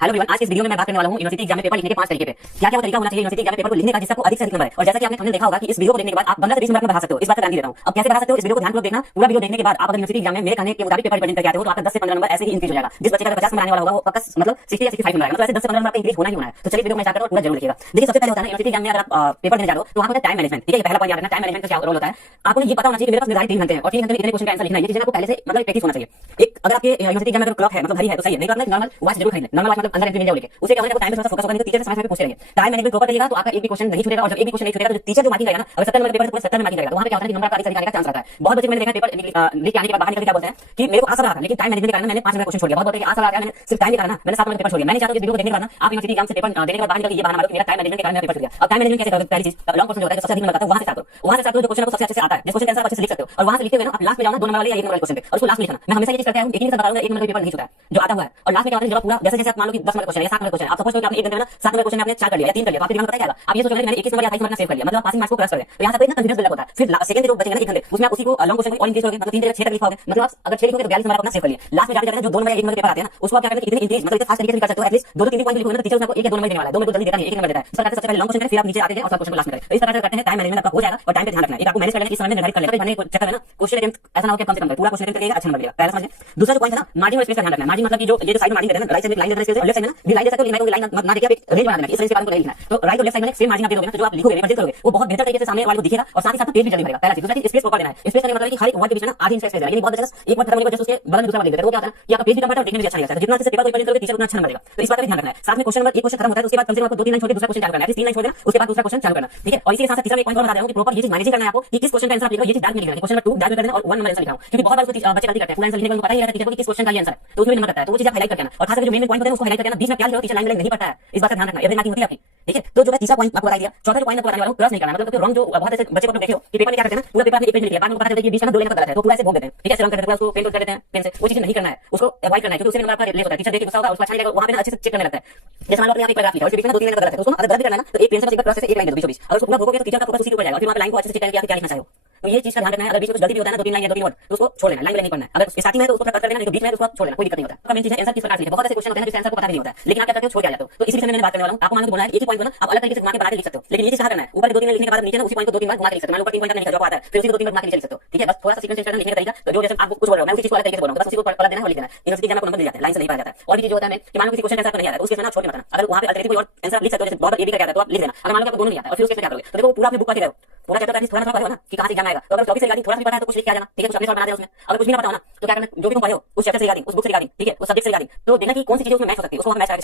Hello everyone, आज के इस वीडियो में मैं बात करने वाला हूं यूनिवर्सिटी एग्जाम में पेपर लिखने के 5 तरीके पे। क्या क्या तरीका होना चाहिए यूनिवर्सिटी एग्जाम में पेपर को लिखने का जिससे आपको अधिक से अधिक नंबर है। और जैसा कि आपने थंबनेल देखा होगा कि इस वीडियो को देखने के बाद आप 15 से 20 मिनट में बढ़ा सकते हो। इस बात का गारंटी देता हूं। अब कैसे बढ़ा सकते हो, इस वीडियो को ध्यानपूर्वक देखना। पूरा वीडियो देखने के बाद आप अगर यूनिवर्सिटी एग्जाम में मेरे कहने के मुताबिक पेपर रिप्रेजेंट करके आते हो तो आपका 10 से 15 नंबर ऐसे ही इंक्रीज हो जाएगा। जिस बच्चे का 50 नंबर आने वाला होगा वो पक्का मतलब 60 या 65 नंबर आएगा। मतलब ऐसे 10 से 15 नंबर आपका इंक्रीज होना ही होना है। तो चलिए वीडियो में स्टार्ट करते हैं और पूरा जरूर देखिएगा। देखिए सबसे पहले होता है यूनिवर्सिटी एग्जाम में अगर आप पेपर देने जा रहे हो तो वहां पर टाइम मैनेजमेंट। ठीक है, ये पहला पॉइंट याद रखना। टाइम मैनेजमेंट का क्या रोल होता है, आपको ये पता होना चाहिए कि मेरे पास निर्धारित 3 घंटे हैं और 3 घंटे में इतने क्वेश्चन का आंसर लिखना है। ये चीजें आपको पहले से मतलब प्रैक्टिस होना चाहिए। एक अगर आपके यूनिवर्सिटी एग्जाम में अगर क्लॉक है मतलब घड़ी है तो सही है, नहीं तो आपने नॉर्मल वॉच जरूर खरीद लें। नॉर्मल वॉच मतलब अंदर एंट्री मिल जाओ लेके उससे क्या होगा, टाइम पे थोड़ा फोकस होगा, नहीं तो टीचर से समय पे पूछते रहेंगे। टाइम मैनेजमेंट प्रॉपर करिएगा तो आपका एक भी क्वेश्चन नहीं छूटेगा। और जब एक भी क्वेश्चन नहीं छूटेगा तो टीचर जो मार्किंग करेगा ना, अगर 70 नंबर पेपर है तो पूरे 70 में मार्किंग करेगा। तो वहां पे क्या होता है कि नंबर का अधिक से अधिक आने का चांस रहता है। बहुत बच्चे मैंने देखा पेपर लेके आने के बाद बाहर निकल के क्या बोलते हैं कि मेरे को आशा रहा था लेकिन टाइम मैनेजमेंट के कारण मैंने 5 नंबर क्वेश्चन छोड़ दिया। बहुत बोलते हैं कि आशा रहा था मैंने सिर्फ टाइम के कारण मैंने 7 नंबर पेपर छोड़ दिया। मैंने चाहता हूं कि वीडियो को देखने के बाद ना आप यूनिवर्सिटी एग्जाम से पेपर देने के बाद बाहर निकल के ये बहाना मारो कि मेरा टाइम मैनेजमेंट के कारण मेरा पेपर छूट गया। अब टाइम मैनेजमेंट कैसे करोगे, पहली चीज लॉन्ग क्वेश्चन होता है जो सबसे अधिक नंबर आता है वहां से स्टार्ट करो। वहां से स्टार्ट करो जो क्वेश्चन आपको सबसे अच्छे से आता है, जिस क्वेश्चन का आंसर आप अच्छे से लिख सकते हो। और वहां से लिखते हुए ना आप लास्ट में जाओ ना 2 नंबर वाले या 1 नंबर वाले क्वेश्चन पे और उसको लास्ट में लिखना। मैं हमेशा ये चीज करता हूं, एक ही से बताऊंगा 1 नंबर का पेपर नहीं छूटा है जो आता हुआ है। और लास्ट में क्या होता है जब पूरा जैसे जैसे आप मान लो कि 10 नंबर क्वेश्चन है या 7 नंबर क्वेश्चन है, आप सपोज करो कि आपने 1 घंटे में ना 7 नंबर क्वेश्चन आपने 4 कर लिया या 3 कर लिया, तो आपके दिमाग में पता क्या आएगा, आप ये सोचोगे मैंने 21 नंबर या 28 नंबर का सेव कर लिया, मतलब पासिंग मार्क्स को क्रॉस कर दिया। तो यहां से इतना कॉन्फिडेंस बिल्ड होता है। फिर सेकंड जो बचेगा ना 1 घंटे उसमें आप उसी को लॉन्ग क्वेश्चन को और इंक्रीज करोगे, मतलब 3 जगह 6 तक लिखोगे। मतलब आप अगर 6 लिखोगे तो 42 नंबर अपना सेव कर लिया। लास्ट में जाके जो 2 नंबर या 1 नंबर के पेपर आते हैं ना उसको आप क्या करते हैं इतने इंक्रीज मतलब इतने फास्ट तरीके से कर सकते हो। एटलीस्ट 2-3 पॉइंट लिखोगे ना तो टीचर आपको 1 या 2 नंबर देने वाला है। 2 नंबर जल्दी देता नहीं, 1 नंबर देता है। इस प्रकार से सबसे पहले लॉन्ग क्वेश्चन करें, फिर आप नीचे आते हैं और सब क्वेश्चन को लास्ट में करें। तो इस प्रकार से करते हैं टाइम मैनेजमेंट आपका हो जाएगा। और टाइम पे ध्यान रखना है, एक आपको मैनेज कर लेना, इस समय में निर्धारित कर लेना। भरने के चक्कर में ना क्वेश्चन अटेम्प्ट ऐसा ना हो कि कम से कम पूरा क्वेश्चन अटेम्प्ट करिएगा, अच्छा नंबर मिलेगा। पहला समझिए। दूसरा जो पॉइंट है ना मार्जिन और स्पेस का ध्यान रखना है। मार्जिन मतलब कि जो ये जो साइड में मार्जिन दे रहे हैं ना, राइट साइड में लाइन दे रहे हैं और लेफ्ट साइड में ना भी लाइन दे सकते हो, लेकिन लाइन मत ना देके आप एक रेंज बना देना, इस रेंज के कारण को लिखना है। तो राइट और लेफ्ट साइड में सेम मार्जिन आप दे दोगे ना तो जो आप लिखोगे पेपर करोगे वो बहुत बेहतर तरीके से सामने वाले को दिखेगा और साथ ही साथ पेज भी जल्दी भरेगा। पहला चीज। दूसरा चीज स्पेस प्रॉपर देना है। स्पेस का मतलब है कि हर एक वर्ड के बीच में ना आधी इंच का स्पेस देना है। ये बहुत अच्छा एक वर्ड खत्म होने के बाद उसके बगल में दूसरा वर्ड दे देते हैं तो क्या होता है कि आपका पेज भी कम है और देखने में भी अच्छा लगता है। जितना अच्छे से पेपर को रिप्रेजेंट करोगे टीचर उतना अच्छा नंबर देगा। तो इस बात का ध्यान रखना है। साथ में क्वेश्चन नंबर एक क्वेश्चन खत्म होता है तो उसके बाद कम से कम आपको 2-3 लाइन छोड़ के दूसरा क्वेश्चन चालू करना है, फिर 3 लाइन छोड़ देना, उसके बाद दूसरा क्वेश्चन चालू करना। ठीक है। और इसी के साथ तीसरा एक पॉइंट और बता रहा हूं कि प्रॉपर ये चीज मैनेजिंग करना है आपको कि किस क्वेश्चन का आंसर आप लिख रहे हो। ये चीज डार्क में लिखना है। क्वेश्चन नंबर 2 डार्क में कर देना और 1 नंबर आंसर लिखा हूं, क्योंकि बहुत बार उसको बच्चे गलती करते हैं। फुल आंसर लिखने को पता ही रहता है टीचर को कि किस क्वेश्चन का ये आंसर है तो उसमें नंबर करता है। तो वो चीज आप हाईलाइट करके आना और खास करके जो मेन पॉइंट होते हैं उसको हाईलाइट करके आना। बीच में क्या लिखो टीचर लाइन नहीं पढ़ता है, इस बात का ध्यान रखना। एवरी मार्किंग होती है आपकी। ठीक है। तो जो मैं तीसरा पॉइंट आपको बता दिया। चौथा जो पॉइंट आपको बताने वाला हूं क्रॉस नहीं करना, मतलब रॉन्ग जो बहुत ऐसे बच्चे को देखे हो कि पेपर में क्या करते हैं ना पूरा पेपर आपने एक पेज में लिख लिया, बाद में पता चलता है कि बीच में 2 लाइन गलत है तो पूरा ऐसे भोग देते हैं। ठीक है, ऐसे रंग कर देते हैं, उसको पेन कर देते हैं पेन से। वो चीज नहीं करना है, उसको अवॉइड करना है क्योंकि उससे नंबर आपका लेस होता है। टीचर देख के गुस्सा होगा, उसको अच्छा नहीं लगेगा, वहां पे ना अच्छे से चेक करने लगता है। जैसे मान लो आपने यहाँ पे पैराग्राफ लिखा और उसके बीच में 2-3 लाइन गलत है तो उसको अगर गलत भी करना है ना तो एक पेन से बस एक बार क्रॉस से एक लाइन दे दो बीचों बीच। अगर उसको पूरा भोगोगे तो टीचर का फोकस उसी के ऊपर जाएगा और फिर वहां पे लाइन को अच्छे से चेक करेंगे कि क्या लिखना चाहिए। तो ये चीज का ध्यान रखना है। अगर बीच में कुछ गलती भी होता है ना 2-3 लाइन या 2-3 वर्ड तो उसको छोड़ देना, लाइन में नहीं पढ़ना है। अगर स्टार्टिंग में है तो उसको कट कर देना, नहीं तो बीच में है तो उसको छोड़ देना, कोई दिक्कत नहीं होता। तो मेन चीज है आंसर किस प्रकार से लिखें। बहुत ऐसे क्वेश्चन होते हैं जिसका आंसर को पता भी नहीं होता है लेकिन आप क्या करते हो छोड़ के आ जाते हो। तो इसी विषय में मैंने बात करने वाला हूं। आपको मान लो बोलना है एक ही पॉइंट को ना आप अलग तरीके से घुमा के बना के लिख सकते हो, लेकिन ये चीज ध्यान रखना है ऊपर 2-3 लाइन लिखने के बाद नीचे ना उसी पॉइंट को 2-3 बार घुमा के लिख सकते हो। मान लो ऊपर 3 पॉइंट नहीं लिखा जो आता है फिर उसी को 2-3 बार घुमा के लिख सकते हो। ठीक है, बस थोड़ा सा सीक्वेंस चेंज करना लिखने का तरीका। तो जो जैसे आप कुछ बोल रहे हो मैं उसी चीज को अलग तरीके से बोल रहा हूं, बस उसी को पलट देना और लिख देना। यूनिवर्सिटी एग्जाम को नंबर दिया जाता है, लाइन से नहीं पढ़ा जाता है। और भी चीज होता है कि मान लो किसी क्वेश्चन का आंसर नहीं आता है उसके ना छोड़ के मत आना। अगर वहां पे अल्टरनेटिव कोई और आंसर लिख सकते हो, जैसे बहुत बार ए भी करके आता है तो आप लिख देना। अगर मान लो आपको दोनों नहीं आता और फिर उसके क्या करोगे तो देखो पूरा अपनी बुक पढ़ के रहो, पूरा चैप्टर थोड़ा थोड़ा पढ़ो ना कि कहां से एग्जाम आएगा। तो अगर टॉपिक से रिगार्डिंग थोड़ा भी पढ़ा है तो कुछ लिख के आ जाना। ठीक है, कुछ अपने सॉल्व बना देना उसमें। अगर कुछ भी ना पता हो ना तो क्या करना, जो भी तुम पढ़े हो उस चैप्टर से रिगार्डिंग, उस बुक से रिगार्डिंग, ठीक है, उस सब्जेक्ट से रिगार्डिंग तो देखना कि कौन सी चीज उसमें मैच हो सकती है, उसको हम मैच करके